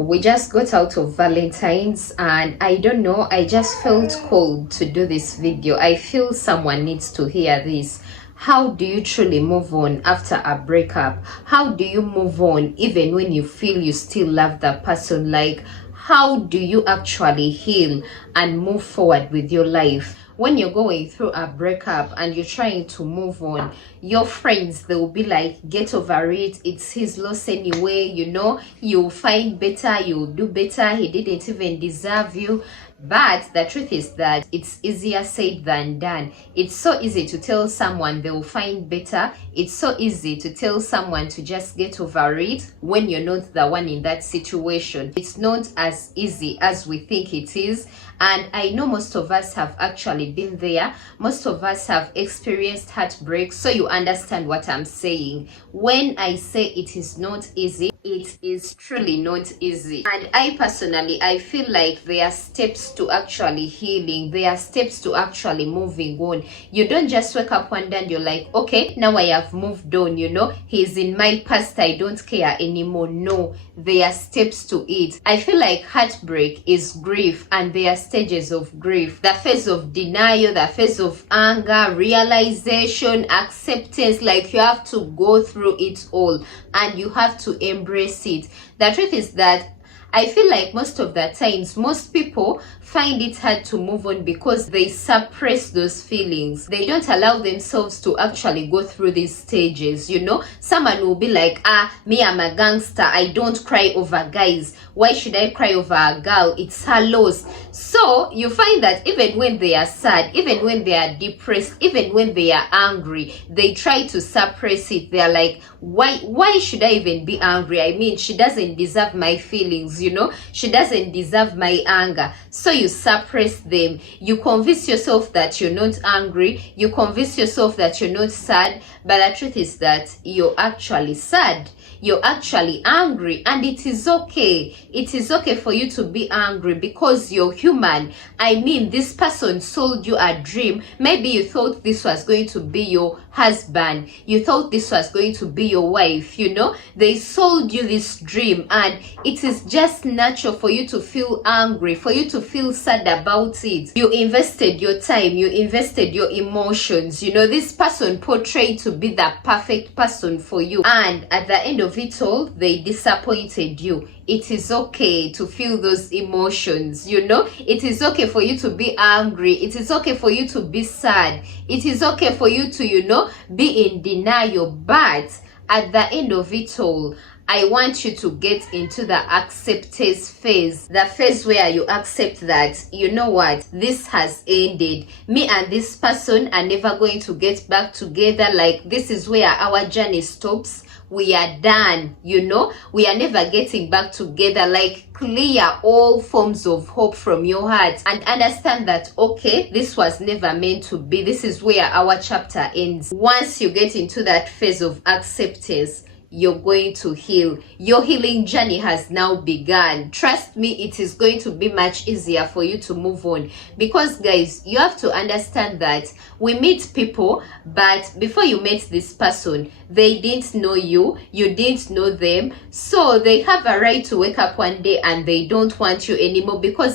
We just got out of Valentine's and I don't know, I just felt called to do this video. I feel someone needs to hear this. How do you truly move on after a breakup? How do you move on even when you feel you still love that person? Like, how do you actually heal and move forward with your life? When you're going through a breakup and you're trying to move on, your friends, they will be like, get over it, it's his loss anyway, you'll find better, you'll do better, he didn't even deserve you. But the truth is that it's easier said than done. It's so easy to tell someone they will find better. It's so easy to tell someone to just get over it when you're not the one in that situation. It's not as easy as we think it is. And I know most of us have actually been there. Most of us have experienced heartbreak. So you understand what I'm saying. When I say it is not easy, it is truly not easy. And I personally, I feel like there are steps to actually healing. There are steps to actually moving on. You don't just wake up one day and you're like, okay, now I have moved on, he's in my past, I don't care anymore. No, there are steps to it. I feel like heartbreak is grief, and there are stages of grief. The phase of denial, the phase of anger, realization, acceptance. Like, you have to go through it all and you have to embrace it. The truth is that I feel like most of the times, most people find it hard to move on because they suppress those feelings. They don't allow themselves to actually go through these stages, Someone will be like, me, I'm a gangster. I don't cry over guys. Why should I cry over a girl? It's her loss. So you find that even when they are sad, even when they are depressed, even when they are angry, they try to suppress it. They're like, why should I even be angry? I mean, she doesn't deserve my feelings, she doesn't deserve my anger. So you suppress them. You convince yourself that you're not angry. You convince yourself that you're not sad. But the truth is that you're actually sad. You're actually angry, and it is okay. It is okay for you to be angry because you're human. I mean, this person sold you a dream. Maybe you thought this was going to be your husband. You thought this was going to be your wife, They sold you this dream, and it is just natural for you to feel angry, for you to feel sad about it. You invested your time, you invested your emotions. This person portrayed to be the perfect person for you, and at the end of it all, they disappointed you. It is okay to feel those emotions, It is okay for you to be angry. It is okay for you to be sad. It is okay for you to, be in denial. But at the end of it all, I want you to get into the acceptance phase. The phase where you accept that, you know what, this has ended. Me and this person are never going to get back together. Like, this is where our journey stops. We are done, We are never getting back together. Like, clear all forms of hope from your heart and understand that, okay, this was never meant to be. This is where our chapter ends. Once you get into that phase of acceptance, you're going to heal. Your healing journey has now begun. Trust me, it is going to be much easier for you to move on. Because, guys, you have to understand that we meet people, but before you met this person, they didn't know you, you didn't know them. So they have a right to wake up one day and they don't want you anymore, because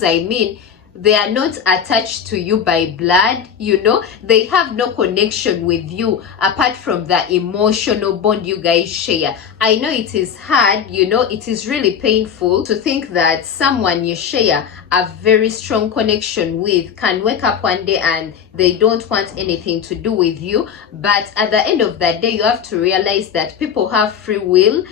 they are not attached to you by blood, They have no connection with you apart from the emotional bond you guys share. I know it is hard, it is really painful to think that someone you share a very strong connection with can wake up one day and they don't want anything to do with you. But at the end of the day, you have to realize that people have free will,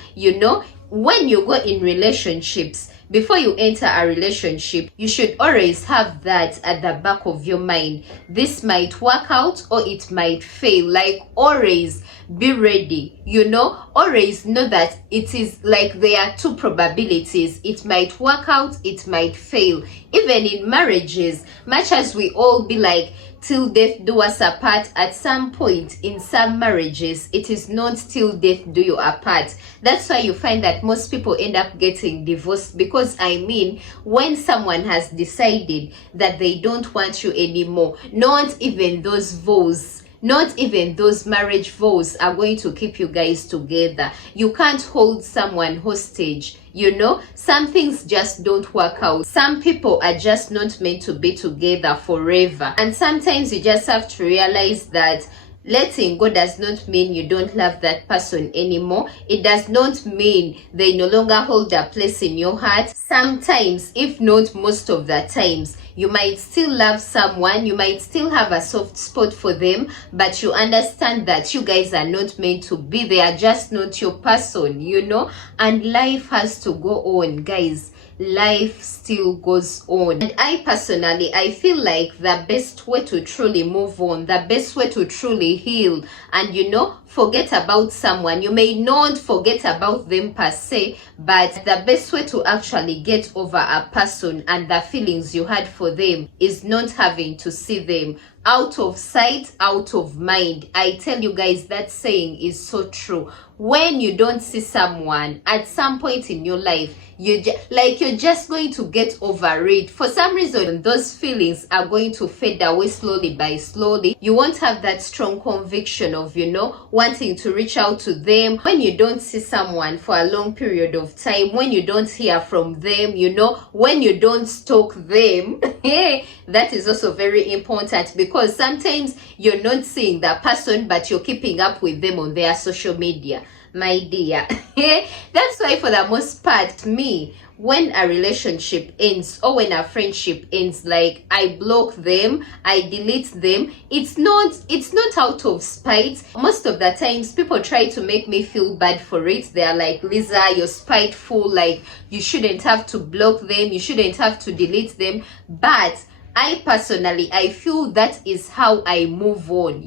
When you go in relationships, before you enter a relationship, you should always have that at the back of your mind. This might work out or it might fail. Like, always be ready, Always know that it is like there are two probabilities. It might work out, it might fail. Even in marriages, much as we all be like, till death do us apart, at some point in some marriages, it is not till death do you apart. That's why you find that most people end up getting divorced, because when someone has decided that they don't want you anymore, not even those vows Not even those marriage vows are going to keep you guys together. You can't hold someone hostage. Some things just don't work out. Some people are just not meant to be together forever. And sometimes you just have to realize that letting go does not mean you don't love that person anymore. It does not mean they no longer hold a place in your heart. Sometimes, if not most of the times, you might still love someone, you might still have a soft spot for them, but you understand that you guys are not meant to be. They are just not your person, and life has to go on, guys. Life still goes on. And I feel like the best way to truly move on, the best way to truly heal and forget about someone, you may not forget about them per se, but the best way to actually get over a person and the feelings you had for them is not having to see them. Out of sight, out of mind. I tell you guys, that saying is so true. When you don't see someone at some point in your life, you're just going to get over it. For some reason, those feelings are going to fade away slowly by slowly. You won't have that strong conviction of, wanting to reach out to them. When you don't see someone for a long period of time, when you don't hear from them, when you don't stalk them, that is also very important, because sometimes you're not seeing that person, but you're keeping up with them on their social media. My dear, that's why for the most part, me, when a relationship ends or when a friendship ends, like, I block them, I delete them. It's not out of spite. Most of the times people try to make me feel bad for it. They're like, Lisa, you're spiteful, like you shouldn't have to block them, you shouldn't have to delete them. But I personally, I feel that is how I move on,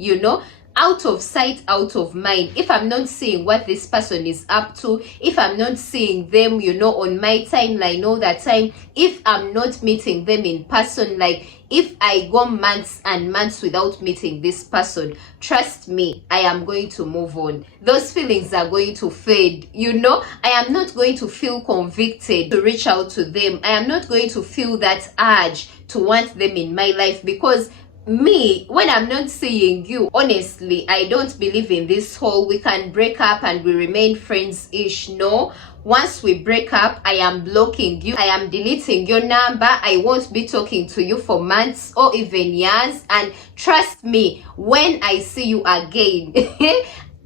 out of sight, out of mind. If I'm not seeing what this person is up to, if I'm not seeing them, on my timeline all the time, if I'm not meeting them in person, like if I go months and months without meeting this person, trust me, I am going to move on. Those feelings are going to fade, I am not going to feel convicted to reach out to them. I am not going to feel that urge to want them in my life, because me, when I'm not seeing you, honestly, I don't believe in this whole we can break up and we remain friends-ish. No. Once we break up, I am blocking you, I am deleting your number, I won't be talking to you for months or even years. And trust me, when I see you again,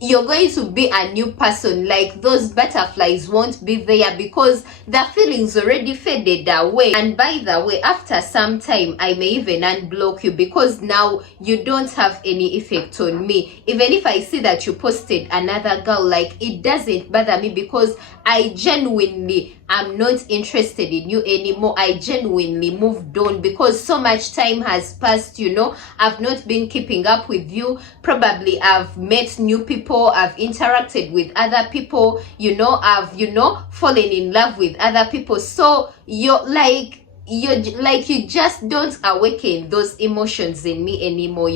you're going to be a new person. Like, those butterflies won't be there, because the feelings already faded away. And by the way, after some time, I may even unblock you, because now you don't have any effect on me. Even if I see that you posted another girl, like, it doesn't bother me, because I genuinely am not interested in you anymore. I genuinely moved on, because so much time has passed, I've not been keeping up with you. Probably I've met new people, I've interacted with other people, I've, fallen in love with other people. So you just don't awaken those emotions in me anymore,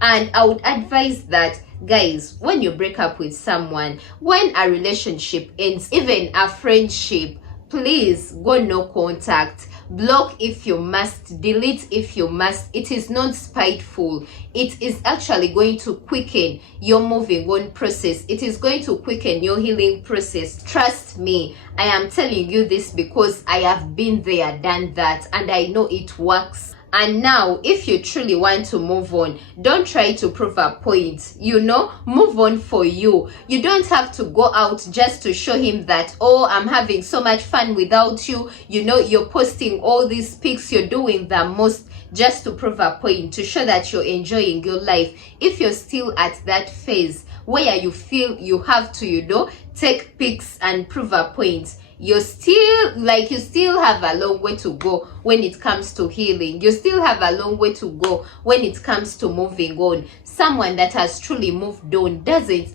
And I would advise that, guys, when you break up with someone, when a relationship ends, even a friendship, please go no contact. Block if you must, delete if you must. It is not spiteful. It is actually going to quicken your moving on process. It is going to quicken your healing process. Trust me, I am telling you this because I have been there, done that, and I know it works. And now, if you truly want to move on, don't try to prove a point, move on for you. You don't have to go out just to show him that, oh, I'm having so much fun without you. You're posting all these pics, you're doing the most just to prove a point, to show that you're enjoying your life. If you're still at that phase where you feel you have to, take pics and prove a point, you still have a long way to go when it comes to healing. You still have a long way to go when it comes to moving on. Someone that has truly moved on doesn't,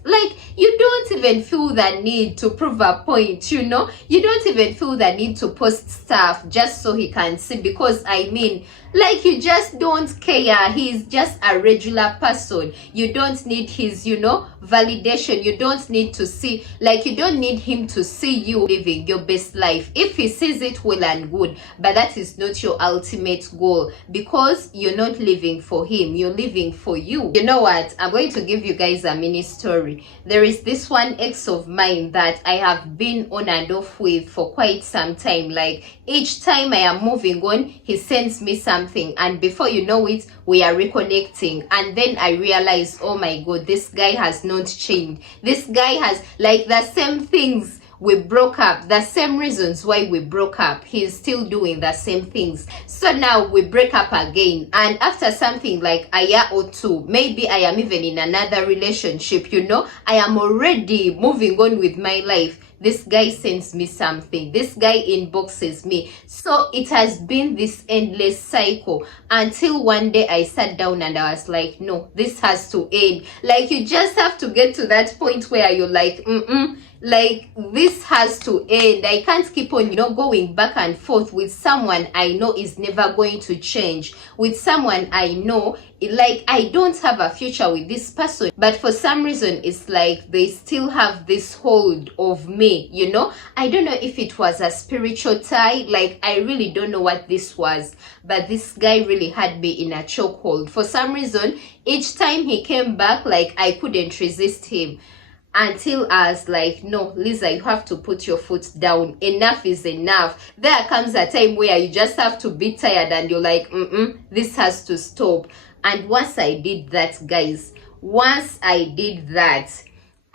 you don't even feel the need to prove a point, you don't even feel the need to post stuff just so he can see, because you just don't care. He's just a regular person. You don't need his, validation. You don't need to see, you don't need him to see you living your best life. If he sees it, well and good, but that is is not your ultimate goal, because you're not living for him, you're living for you. You know what, I'm going to give you guys a mini story. There is this one ex of mine that I have been on and off with for quite some time. Like, each time I am moving on, he sends me something, and before you know it, we are reconnecting. And then I realize, oh my god, this guy has not changed. This guy has, like, the same things we broke up, the same reasons why we broke up, he's still doing the same things. So now we break up again, and after something like a year or two, maybe I am even in another relationship, you know, I am already moving on with my life, this guy sends me something, this guy inboxes me. So it has been this endless cycle, until one day I sat down and I was like, no, this has to end. Like, you just have to get to that point where you're like, like, this has to end. I can't keep on, you know, going back and forth with someone I know is never going to change, with someone I know, like, I don't have a future with this person, but for some reason it's like they still have this hold of me, you know. I don't know if it was a spiritual tie, like, I really don't know what this was, but this guy really had me in a chokehold. For some reason, each time he came back, like, I couldn't resist him, until I was like, no, Lisa, you have to put your foot down. Enough is enough. There comes a time where you just have to be tired and you're like, this has to stop. And once I did that, guys, once I did that,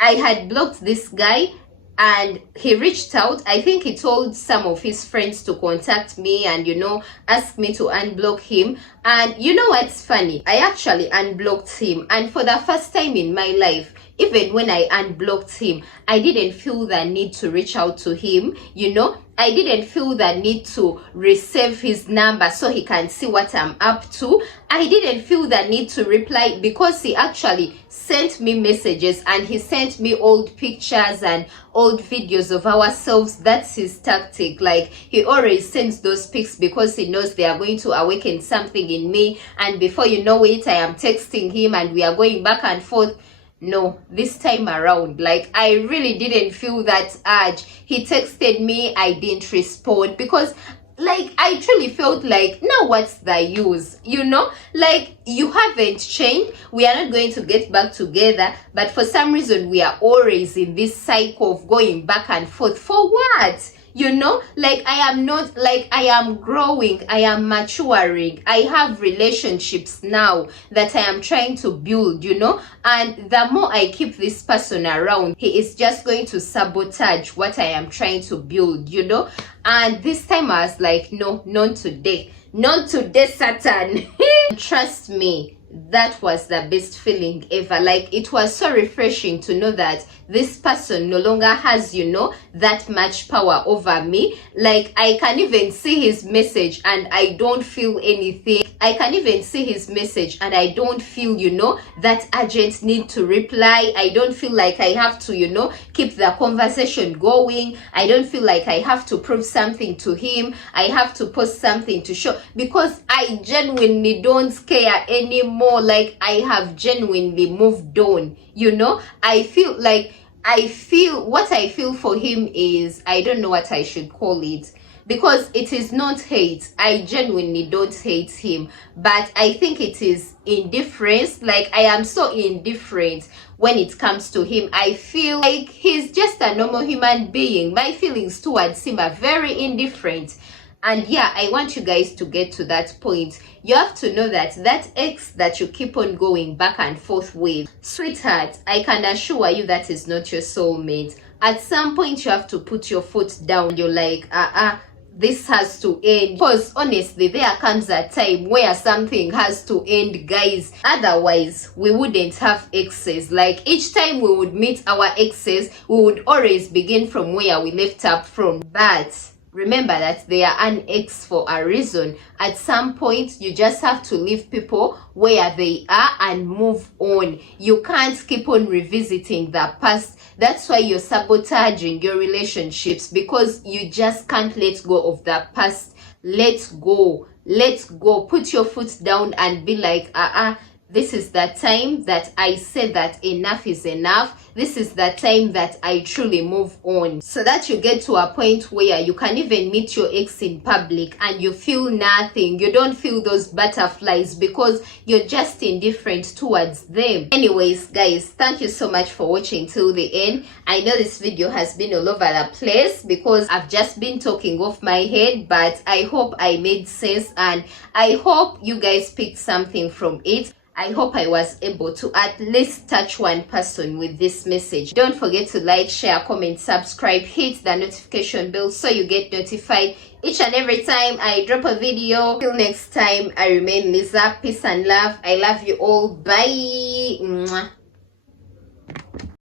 I had blocked this guy, and he reached out. I think he told some of his friends to contact me and, you know, ask me to unblock him. And you know what's funny? I actually unblocked him, and for the first time in my life, even when I unblocked him, I didn't feel the need to reach out to him, you know. I didn't feel the need to receive his number so he can see what I'm up to. I didn't feel the need to reply, because he actually sent me messages, and he sent me old pictures and old videos of ourselves. That's his tactic. Like, he always sends those pics because he knows they are going to awaken something in me, and before you know it, I am texting him and we are going back and forth. No, this time around, like, I really didn't feel that urge. He texted me, I didn't respond, because, like, I truly felt like, now what's the use, you know? Like, you haven't changed, we are not going to get back together, but for some reason we are always in this cycle of going back and forth. For what? You know, like, I am not, like, I am growing, I am maturing, I have relationships now that I am trying to build, you know, and the more I keep this person around, he is just going to sabotage what I am trying to build, you know. And this time I was like, no, not today, not today, Satan. Trust me, that was the best feeling ever. Like, it was so refreshing to know that this person no longer has, you know, that much power over me. Like, I can even see his message and I don't feel anything. I can even see his message and I don't feel, you know, that urgent need to reply. I don't feel like I have to, you know, keep the conversation going. I don't feel like I have to prove something to him. I have to post something to show, because I genuinely don't care anymore. Like, I have genuinely moved on, you know. I feel like, what I feel for him is, I don't know what I should call it, because it is not hate. I genuinely don't hate him, but I think it is indifference. Like, I am so indifferent when it comes to him. I feel like he's just a normal human being. My feelings towards him are very indifferent. And yeah, I want you guys to get to that point. You have to know that that ex that you keep on going back and forth with, sweetheart, I can assure you that is not your soulmate. At some point, you have to put your foot down. You're like, this has to end. Because honestly, there comes a time where something has to end, guys. Otherwise, we wouldn't have exes. Like, each time we would meet our exes, we would always begin from where we left up from. But remember that they are an ex for a reason. At some point, you just have to leave people where they are and move on. You can't keep on revisiting the past. That's why you're sabotaging your relationships, because you just can't let go of the past. Let go. Let go. Put your foot down and be like, this is the time that I say that enough is enough. This is the time that I truly move on. So that you get to a point where you can even meet your ex in public and you feel nothing. You don't feel those butterflies because you're just indifferent towards them. Anyways, guys, thank you so much for watching till the end. I know this video has been all over the place because I've just been talking off my head, but I hope I made sense and I hope you guys picked something from it. I hope I was able to at least touch one person with this message. Don't forget to like, share, comment, subscribe, hit the notification bell so you get notified each and every time I drop a video. Till next time, I remain Lisa. Peace and love. I love you all. Bye. Mwah.